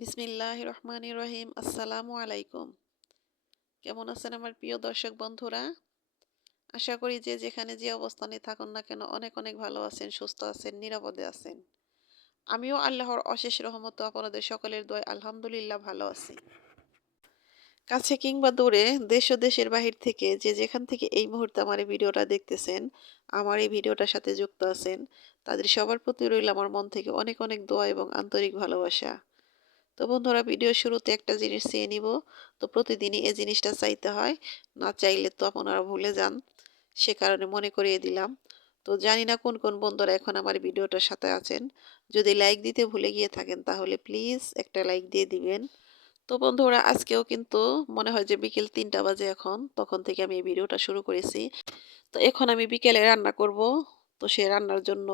বিসমিল্লাহির রহমানির রহিম। আসসালামু আলাইকুম। কেমন আছেন আমার প্রিয় দর্শক বন্ধুরা? আশা করি যে যেখানে যে অবস্থানে থাকুন না কেন অনেক অনেক ভালো আছেন, সুস্থ আছেন, নিরাপদে আছেন। আমিও আল্লাহর অশেষ রহমত ও আপনাদের সকলের দোয়ায় আলহামদুলিল্লাহ ভালো আছি। কাছে কিংবা দূরে, দেশ ও দেশের বাহির থেকে যে যেখান থেকে এই মুহূর্তে আমার এই ভিডিওটা দেখতেছেন, আমার এই ভিডিওটার সাথে যুক্ত আছেন, তাদের সবার প্রতি রইল আমার মন থেকে অনেক অনেক দোয়া এবং আন্তরিক ভালোবাসা। তো বন্ধুরা, ভিডিও শুরুতে একটা জিনিস চেয়ে নিব। তো প্রতিদিনই এই জিনিসটা চাইতে হয়, না চাইলে তো আপনারা ভুলে যান, সে কারণে মনে করিয়ে দিলাম। তো জানি না কোন কোন বন্ধুরা এখন আমার ভিডিওটার সাথে আছেন। যদি লাইক দিতে ভুলে গিয়ে থাকেন তাহলে প্লিজ একটা লাইক দিয়ে দিবেন। তো বন্ধুরা, আজকেও কিন্তু মনে হয় যে বিকেল ৩টা বাজে এখন, তখন থেকে আমি এই ভিডিওটা শুরু করেছি। তো এখন আমি বিকেলে রান্না করব। তো সে রান্নার জন্য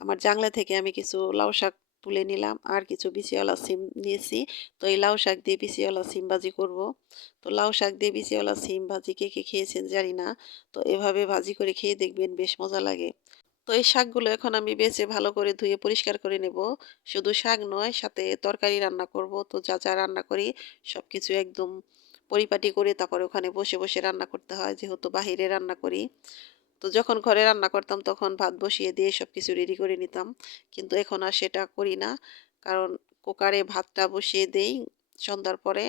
আমার জাংলা থেকে আমি কিছু লাউ শাক তুলে নিলাম আর কিছু বিচিওয়ালা সিম নিয়েছি। তো এই লাউ শাক দিয়ে বিচিওয়ালা সিম ভাজি করব। তো লাউ শাক দিয়ে বিচিওয়ালা সিম ভাজি কে কে খেয়েছেন জানি না। তো এভাবে ভাজি করে খেয়ে দেখবেন, বেশ মজা লাগে। তো এই শাকগুলো এখন আমি বেছে ভালো করে ধুয়ে পরিষ্কার করে নেব। শুধু শাক নয়, সাথে তরকারি রান্না করব। তো যা যা রান্না করি সবকিছু একদম পরিপাটি করে তারপরে ওখানে বসে বসে রান্না করতে হয়, যেহেতু বাহিরে রান্না করি। তো যখন ঘরে রান্না করতাম তখন ভাত বসিয়ে দিয়ে সবকিছু রেডি করে নিতাম, কিন্তু এখন আর সেটা করি না। কারণ কুকারে ভাতটা বসিয়ে দেই সন্ধ্যার পরে।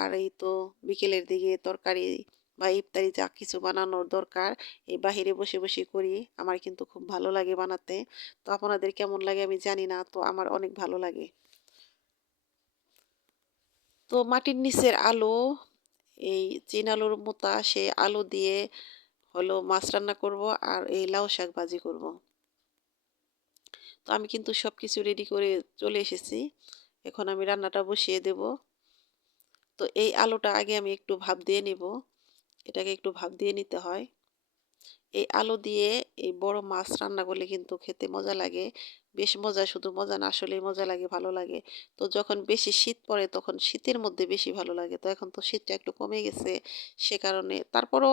আর এই তো বিকেলের দিকে তরকারি বা ইফতারি যা কিছু বানানোর দরকার, এই বাহিরে বসে বসে করি। আমার কিন্তু খুব ভালো লাগে বানাতে। তো আপনাদের কেমন লাগে আমি জানি না, তো আমার অনেক ভালো লাগে। তো মাটির নিচের আলু, এই চীন আলুর মোতা, সে আলু দিয়ে হলো মাছ রান্না করব আর এই লাউ শাক ভাজি করব। তো আমি কিন্তু সব কিছু রেডি করে চলে এসেছি। এখন আমি রান্নাটা বসিয়ে দেব। তো এই আলুটা আগে আমি একটু ভাপ দিয়ে নিব। এটাকে একটু ভাপ দিয়ে নিতে হয়। এই আলু দিয়ে এই বড় মাছ রান্না করলে কিন্তু খেতে মজা লাগে। বেশ মজা, শুধু মজা না, আসলেই মজা লাগে, ভালো লাগে। তো যখন বেশি শীত পড়ে তখন শীতের মধ্যে বেশি ভালো লাগে। তো এখন তো শীতটা একটু কমে গেছে, সে কারণে তারপরও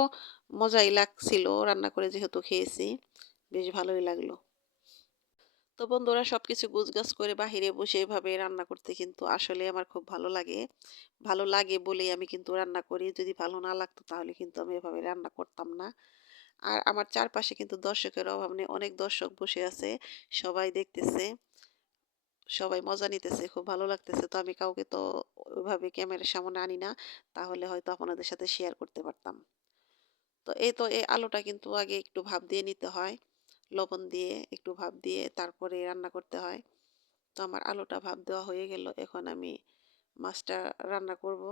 মজাই লাগছিল রান্না করে, যেহেতু খেয়েছি বেশ ভালোই লাগলো। তো বন্ধুরা, সবকিছু গুছগাছ করে বাহিরে বসে এভাবে রান্না করতে কিন্তু আসলে আমার খুব ভালো লাগে। ভালো লাগে বলেই আমি কিন্তু রান্না করি। যদি ভালো না লাগতো তাহলে কিন্তু আমি এভাবে রান্না করতাম না। আর আমার চারপাশে কিন্তু দর্শকের অভাব নেই। অনেক দর্শক বসে আছে। সবাই দেখতেছে, সবাই মজা নিতেছে। খুব ভালো লাগতেছে। তো আমি কাউকে তো ওইভাবে ক্যামেরার সামনে আনি না। তাহলে হয়তো আপনাদের সাথে শেয়ার করতে পারতাম। তো এই আলুটা কিন্তু আগে একটু ভাপ দিয়ে নিতে হয়। লবণ দিয়ে একটু ভাপ দিয়ে তারপরে রান্না করতে হয়। তো আমার আলুটা ভাপ দেওয়া হয়ে গেল। এখন আমি মাছটা রান্না করব।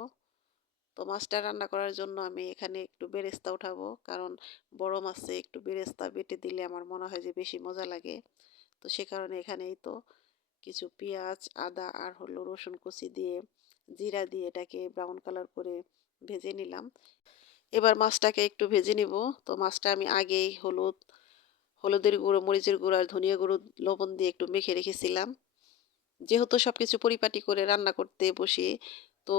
তো মাছটা রান্না করার জন্য আমি এখানে একটু বেরেস্তা উঠাবো। কারণ বড় মাছে একটু বেরেস্তা বেটে দিলে আমার মনে হয় যে বেশি মজা লাগে। তো সে কারণে এখানেই তো কিছু পেঁয়াজ, আদা আর হলো রসুন কুচি দিয়ে, জিরা দিয়ে এটাকে ব্রাউন কালার করে ভেজে নিলাম। এবার মাছটাকে একটু ভেজে নিব। তো মাছটা আমি আগেই হলুদের গুঁড়ো, মরিচের গুঁড়ো আর ধনিয়া গুঁড়ো, লবণ দিয়ে একটু মেখে রেখেছিলাম। যেহেতু সবকিছু পরিপাটি করে রান্না করতে বসি, তো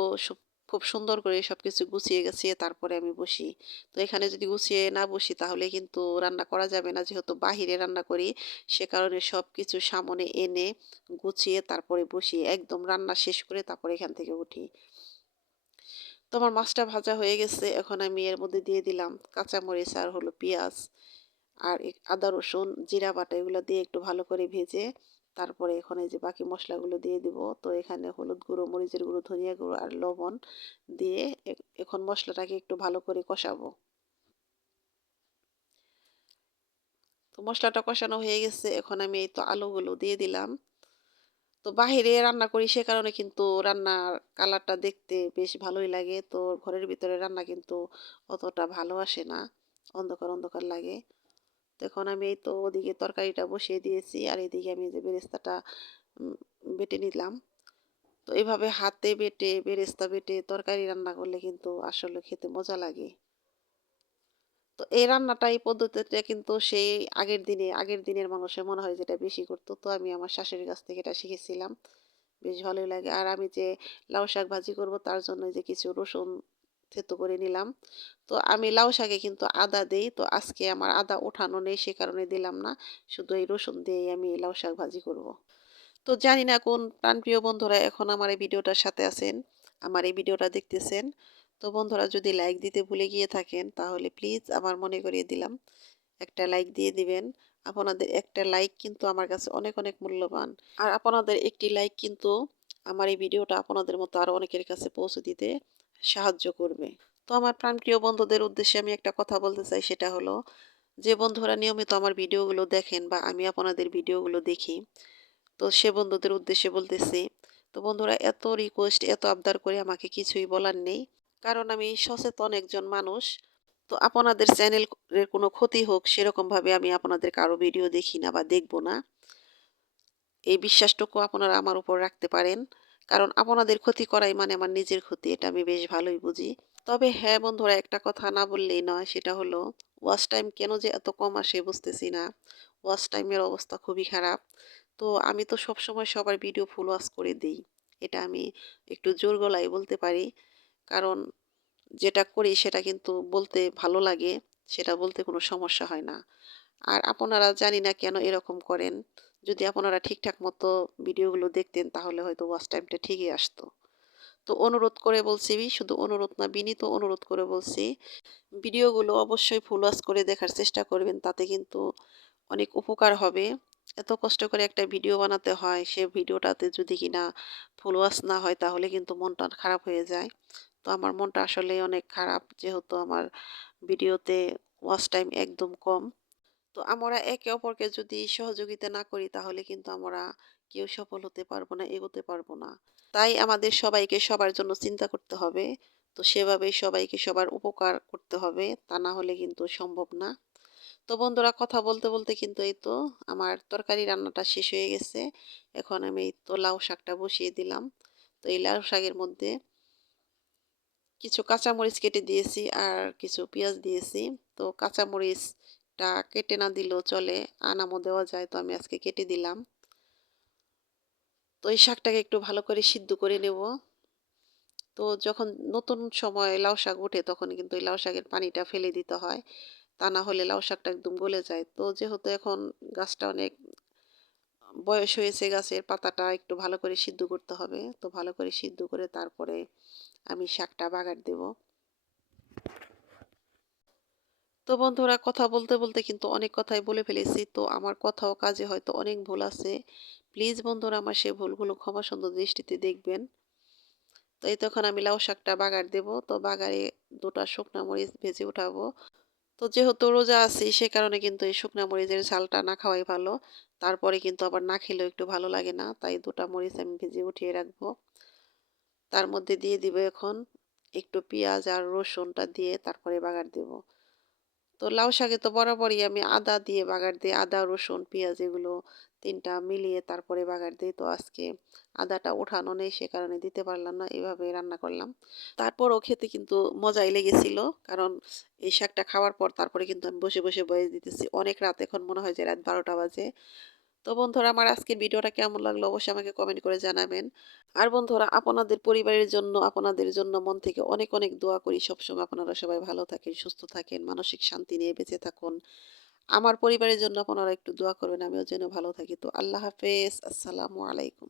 খুব সুন্দর করে সবকিছু গুছিয়ে গেছে তারপরে আমি বসি। তো এখানে যদি গুছিয়ে না বসি তাহলে কিন্তু রান্না করা যাবে না, যেহেতু বাহিরে রান্না করি। সে কারণে সবকিছু সামনে এনে গুছিয়ে তারপরে বসি, একদম রান্না শেষ করে তারপরে এখান থেকে উঠি। তো আমার মাছটা ভাজা হয়ে গেছে। এখন আমি এর মধ্যে দিয়ে দিলাম কাঁচামরিচ আর হলো পেঁয়াজ আর আদা রসুন জিরা বাটা, এগুলো দিয়ে একটু ভালো করে ভেজে তারপরে এখন এই যে বাকি মশলাগুলো দিয়ে দিব। তো এখানে হলুদ গুঁড়ো, মরিচের গুঁড়ো, ধনিয়া গুঁড়ো আর লবণ দিয়ে এখন মশলাটাকে একটু ভালো করে কষাবো। তো মশলাটা কষানো হয়ে গেছে। এখন আমি এই তো আলুগুলো দিয়ে দিলাম। তো বাহিরে রান্না করি, সে কারণে কিন্তু রান্নার কালারটা দেখতে বেশ ভালোই লাগে। তো ঘরের ভিতরে রান্না কিন্তু অতটা ভালো আসে না, অন্ধকার অন্ধকার লাগে। তো এখন আমি এই তো ওদিকে তরকারিটা বসিয়ে দিয়েছি আর এদিকে আমি যে বেরেস্তাটা উম, বেটে নিলাম। তো এভাবে হাতে বেটে বেরেস্তা বেটে তরকারি রান্না করলে কিন্তু আসলে খেতে মজা লাগে। তো এই রান্নাটা, এই পদ্ধতিটা কিন্তু সেই আগের দিনের মানুষের মনে হয় যেটা বেশি করতো। তো আমি আমার শাশুড়ির কাছ থেকে এটা শিখেছিলাম। বেশ ভালোই লাগে। আর আমি যে লাউ শাক ভাজি করব তার জন্য যে কিছু রসুন থেতো করে নিলাম। তো আমি লাউ শাকে কিন্তু আদা দেই। তো আজকে আমার আদা ওঠানো নেই, সে কারণে দিলাম না। শুধু এই রসুন দিয়েই আমি লাউ শাক ভাজি করব। তো জানি না কোন প্রাণপ্রিয় বন্ধুরা এখন আমার এই ভিডিওটার সাথে আছেন, আমার এই ভিডিওটা দেখতেছেন। তো বন্ধুরা যদি লাইক দিতে ভুলে গিয়ে থাকেন তাহলে প্লিজ আমার মনে করিয়ে দিলাম একটা লাইক দিয়ে দিবেন। আপনাদের একটা লাইক কিন্তু আমার কাছে অনেক অনেক মূল্যবান। আর আপনাদের একটি লাইক কিন্তু আমার এই ভিডিওটা আপনাদের মতো আরো অনেকের কাছে পৌঁছে দিতে সাহায্য করবে। তো আমার প্রাণপ্রিয় বন্ধুদের উদ্দেশ্যে আমি একটা কথা বলতে চাই, সেটা হলো যে বন্ধুরা নিয়মিত আমার ভিডিওগুলো দেখেন বা আমি আপনাদের ভিডিওগুলো দেখি, তো সে বন্ধুদের উদ্দেশ্যে বলতেছি, তো বন্ধুরা এত রিকোয়েস্ট এত আবদার করে আমাকে কিছুই বলার নেই, কারণ আমি সচেতন একজন মানুষ। তো আপনাদের চ্যানেলের কোনো ক্ষতি হোক সেরকম ভাবে আমি আপনাদের কারো ভিডিও দেখি না বা দেখব না। এই বিশ্বাসটুকু আপনারা আমার উপর রাখতে পারেন, কারণ আপনাদের ক্ষতি করাই মানে আমার নিজের ক্ষতি, এটা আমি বেশ ভালোই বুঝি। তবে হ্যাঁ বন্ধুরা, একটা কথা না বললেই নয়, সেটা হলো ওয়াচ টাইম কেন যে এত কম আসে বুঝতেছি না। ওয়াচ টাইমের অবস্থা খুবই খারাপ। তো আমি তো সবসময় সবার ভিডিও ফুল ওয়াচ করে দিই। এটা আমি একটু জোর গলায় বলতে পারি। কারণ যেটা করি সেটা কিন্তু বলতে ভালো লাগে। সেটা বলতে কোনো সমস্যা হয় না। আর আপনারা জানি না কেন এরকম করেন। যদি আপনারা ঠিকঠাক মতো ভিডিওগুলো দেখতেন তাহলে হয়তো ওয়াচ টাইমটা ঠিকই আসতো। তো অনুরোধ করে বলছি, শুধু অনুরোধ না বিনীত অনুরোধ করে বলছি, ভিডিওগুলো অবশ্যই ফুল ওয়াচ করে দেখার চেষ্টা করবেন। তাতে কিন্তু অনেক উপকার হবে। এত কষ্ট করে একটা ভিডিও বানাতে হয়, সে ভিডিওটাতে যদি কিনা ফুল ওয়াচ না হয় তাহলে কিন্তু মনটা খারাপ হয়ে যায়। তো আমার মনটা আসলে অনেক খারাপ, যেহেতু আমার ভিডিওতে ওয়াচ টাইম একদম কম। তো আমরা একে অপরকে যদি সহযোগিতা না করি তাহলে কিন্তু আমরা কেউ সফল হতে পারবো না, এগোতে পারবো না। তাই আমাদের সবাইকে সবার জন্য চিন্তা করতে হবে। তো সেভাবেই সবাইকে সবার উপকার করতে হবে, তা না হলে কিন্তু সম্ভব না। তো বন্ধুরা, কথা বলতে বলতে কিন্তু এই তো আমার তরকারি রান্নাটা শেষ হয়ে গেছে। এখন আমি এই তো লাউ শাকটা বসিয়ে দিলাম। তো এই লাউ শাকের মধ্যে কিছু কাঁচামরিচ কেটে দিয়েছি আর কিছু পেঁয়াজ দিয়েছি। তো কাঁচামরিচটা কেটে না দিলেও চলে, আনামও দেওয়া যায়, তো আমি আজকে কেটে দিলাম। তো এই শাকটাকে একটু ভালো করে সিদ্ধ করে নেব। তো যখন নতুন সময় লাউ শাক ওঠে তখন কিন্তু এই লাউ শাকের পানিটা ফেলে দিতে হয়, তা না হলে লাউ শাকটা একদম গলে যায়। তো যেহেতু এখন গাছটা অনেক বয়স হয়েছে, গাছের পাতাটা একটু ভালো করে সিদ্ধ করতে হবে। তো ভালো করে সিদ্ধ করে তারপরে আমি শাকটা বাগার দেব। তো বন্ধুরা, কথা বলতে বলতে কিন্তু অনেক কথাই বলে ফেলেছি। তো আমার কথা ও কাজে হয়তো অনেক ভুল আছে। প্লিজ বন্ধুরা আমার সেই ভুলগুলো ক্ষমা সুন্দর দৃষ্টিতে দেখবেন। তো এই তখন আমি লাউ শাকটা বাগার দেব। তো বাগারে ২ টা শুকনা মরিচ ভেজে উঠাবো। তো যেহেতু রোজা আছি সে কারণে কিন্তু এই শুকনা মরিচের ঝালটা না খাওয়াই ভালো। তারপরে কিন্তু আবার না খেলেও একটু ভালো লাগে না। তাই ২ টা মরিচ আমি ভেজে উঠিয়ে রাখবো। তার মধ্যে দিয়ে দিব এখন একটু পেঁয়াজ আর রসুনটা দিয়ে তারপরে বাগার দেব। তো লাউ শাকে তো বরাবরই আমি আদা দিয়ে বাগার দিই। আদা, রসুন, পেঁয়াজ এগুলো ৩ টা মিলিয়ে তারপরে বাগার দেই। তো আজকে আদাটা ওঠানো নেই সে কারণে দিতে পারলাম না। এভাবে রান্না করলাম। তারপরও খেতে কিন্তু মজাই লেগেছিল। কারণ এই শাকটা খাওয়ার পর তারপরে কিন্তু আমি বসে, বসে ভয়েস দিতেছি। অনেক রাত, এখন মনে হয় যে রাত ১২টা বাজে। তো বন্ধুরা, আমার আজকের ভিডিওটা কেমন লাগলো অবশ্যই আমাকে কমেন্ট করে জানাবেন। আর বন্ধুরা, আপনাদের পরিবারের জন্য, আপনাদের জন্য মন থেকে অনেক অনেক দোয়া করি। সবসময় আপনারা সবাই ভালো থাকেন, সুস্থ থাকেন, মানসিক শান্তি নিয়ে বেঁচে থাকুন। আমার পরিবারের জন্য আপনারা একটু দোয়া করবেন, আমিও যেন ভালো থাকি। তো আল্লাহ হাফেজ। আসসালামু আলাইকুম।